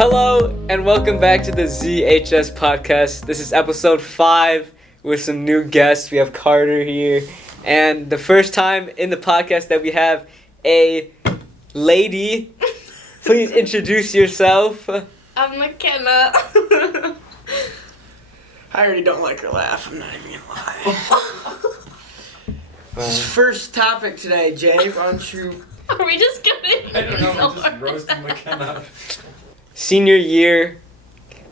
Hello and welcome back to the ZHS Podcast. This is episode 5 with some new guests. We have Carter here, and the first time in the podcast that we have a lady. Please introduce yourself. I'm McKenna. I already don't like her laugh. I'm not even gonna lie. First topic today, Jay. Why don't you? Are we just gonna? I don't know, we just roasted McKenna. Senior year.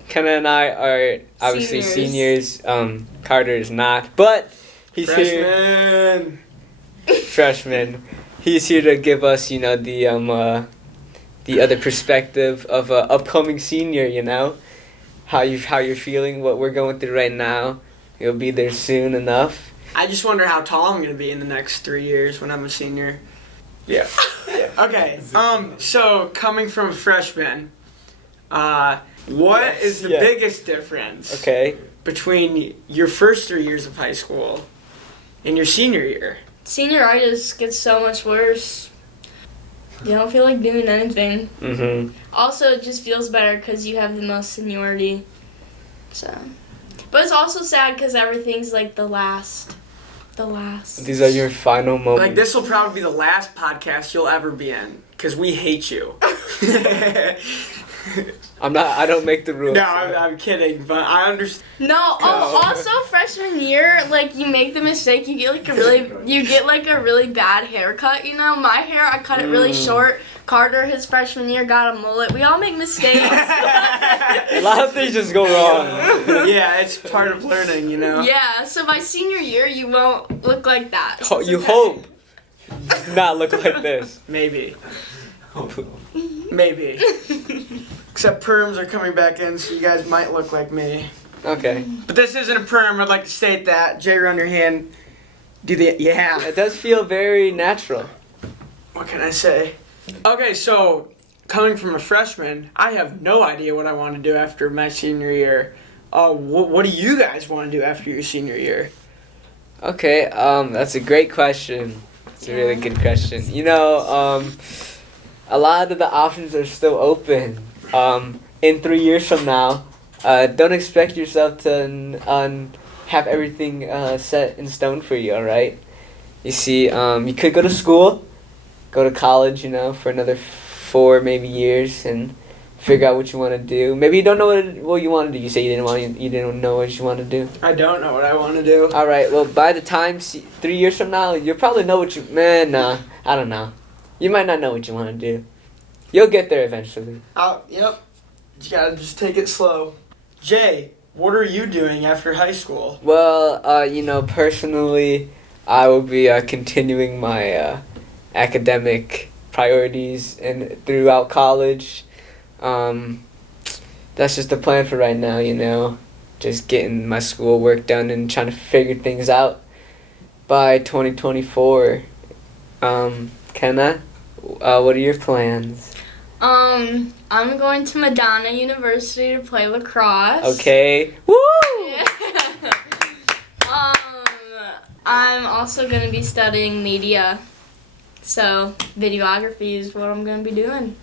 Kenna and I are obviously seniors. Carter is not, but he's Freshman. here. Freshman. He's here to give us, the other perspective of a upcoming senior. How you're feeling, what we're going through right now. You'll be there soon enough. I just wonder how tall I'm gonna be in the next 3 years when I'm a senior. Yeah. Okay. So coming from a freshman, what is the biggest difference between your first 3 years of high school and your senior year? Senioritis gets so much worse. You don't feel like doing anything. Mm-hmm. Also, it just feels better because you have the most seniority. So, but it's also sad because everything's like the last. These are your final moments. Like, this will probably be the last podcast you'll ever be in because we hate you. I don't make the rules. No, I'm kidding, but I understand. No, also freshman year, like you make the mistake, you get like a really bad haircut. My hair, I cut it really short. Carter, his freshman year, got a mullet. We all make mistakes. A lot of things just go wrong. Yeah, it's part of learning, Yeah, so by senior year, you won't look like that. So You hope. Do not look like this. Maybe. Except perms are coming back in, so you guys might look like me. Okay. But this isn't a perm. I'd like to state that. Jay, run your hand. Yeah. It does feel very natural. What can I say? Okay, so coming from a freshman, I have no idea what I want to do after my senior year. What do you guys want to do after your senior year? Okay, that's a great question. It's a really good question. A lot of the options are still open. In 3 years from now, don't expect yourself to have everything set in stone for you, alright? You see, you could go to school, go to college, for another 4 maybe years and figure out what you want to do. Maybe you don't know what you want to do. You say you didn't know what you want to do. I don't know what I want to do. Alright, well, by the time 3 years from now, you'll probably know what I don't know. You might not know what you want to do. You'll get there eventually. Yep. You gotta just take it slow. Jay, what are you doing after high school? Well, personally, I will be continuing my academic priorities and throughout college. That's just the plan for right now, Just getting my schoolwork done and trying to figure things out by 2024. Kenna, what are your plans? I'm going to Madonna University to play lacrosse. Okay. Woo! Yeah. I'm also going to be studying media. So, videography is what I'm going to be doing.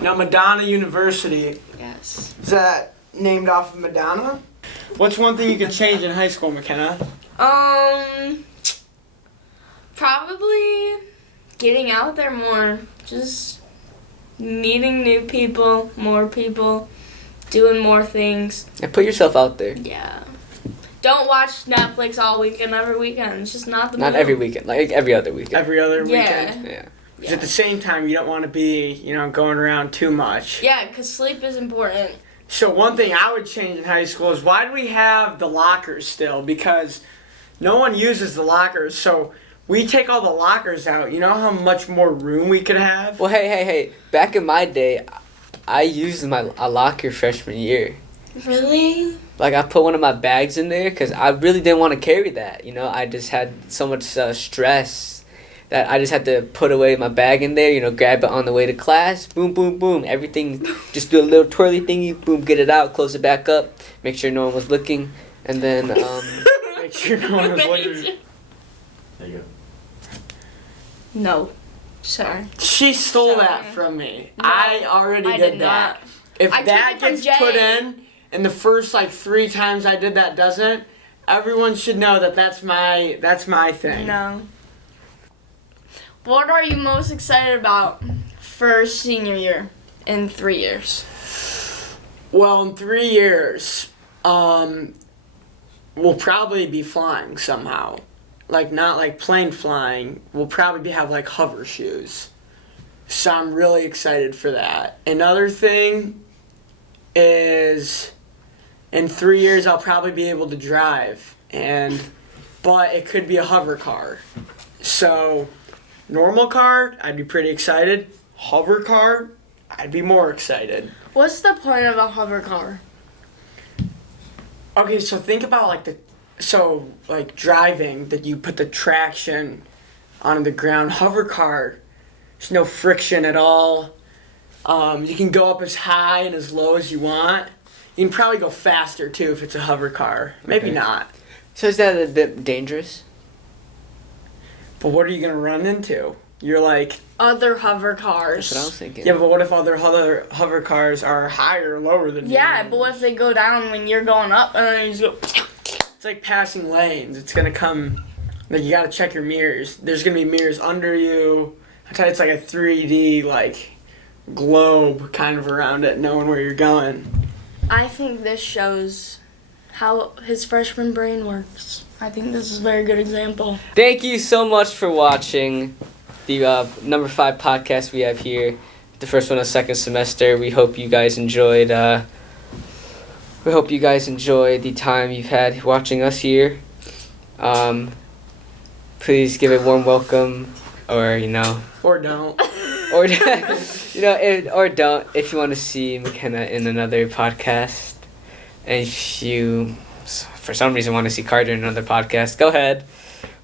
Now, Madonna University. Yes. Is that named off of Madonna? What's one thing you could change in high school, McKenna? Probably getting out there more. Just meeting new people, more people, doing more things. And put yourself out there. Yeah. Don't watch Netflix all weekend, every weekend. It's just not the Not move. every weekend, like every other weekend. Every other Yeah. weekend? Yeah. Because at the same time, you don't want to be, going around too much. Yeah, because sleep is important. So one thing I would change in high school is why do we have the lockers still? Because no one uses the lockers, so we take all the lockers out. You know how much more room we could have? Well, hey. Back in my day, I used a locker freshman year. Really? Like, I put one of my bags in there because I really didn't want to carry that. I just had so much stress that I just had to put away my bag in there, grab it on the way to class. Boom, boom, boom. Everything, just do a little twirly thingy. Boom, get it out, close it back up. Make sure no one was looking. And then, Make sure no one was looking. There you go. No. Sorry. She stole Sorry. that from me. No, I already I did did that. If I took that it from gets Jay. put in, and the first like 3 times I did that doesn't, everyone should know that that's my thing. No. What are you most excited about for senior year in 3 years? Well, in 3 years, we'll probably be flying somehow. Like, not like plane flying. We'll probably have like hover shoes. So I'm really excited for that. Another thing is in 3 years I'll probably be able to drive, but it could be a hover car. So normal car, I'd be pretty excited. Hover car, I'd be more excited. What's the point of a hover car? Okay, so think about like driving, that you put the traction on the ground. Hover car, there's no friction at all. You can go up as high and as low as you want. You can probably go faster too if it's a hover car. Maybe not. So is that a bit dangerous? But what are you gonna run into? You're like, Other hover cars. That's what I was thinking. yeah, but what if other hover cars are higher or lower than you? Yeah, but what if they go down when you're going up and then you just go... It's like passing lanes. It's gonna come, like, you gotta check your mirrors. There's gonna be mirrors under you. I tell you, it's like a 3D like globe kind of around it, knowing where you're going. I think this shows how his freshman brain works. I think this is a very good example. Thank you so much for watching the number 5 podcast we have here. The first one of second semester. We hope you guys enjoyed. We hope you guys enjoyed the time you've had watching us here. Please give a warm welcome, or Or don't. or or don't if you want to see McKenna in another podcast. And if you, for some reason, want to see Carter in another podcast, go ahead.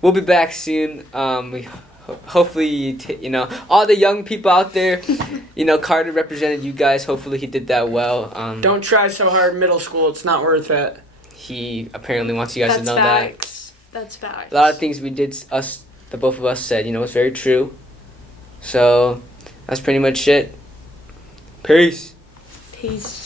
We'll be back soon. We hopefully, all the young people out there, Carter represented you guys. Hopefully he did that well. Don't try so hard in middle school. It's not worth it. He apparently wants you guys to know facts. That's facts. that. A lot of things we did, the both of us said, was very true. So that's pretty much it. Peace. Peace.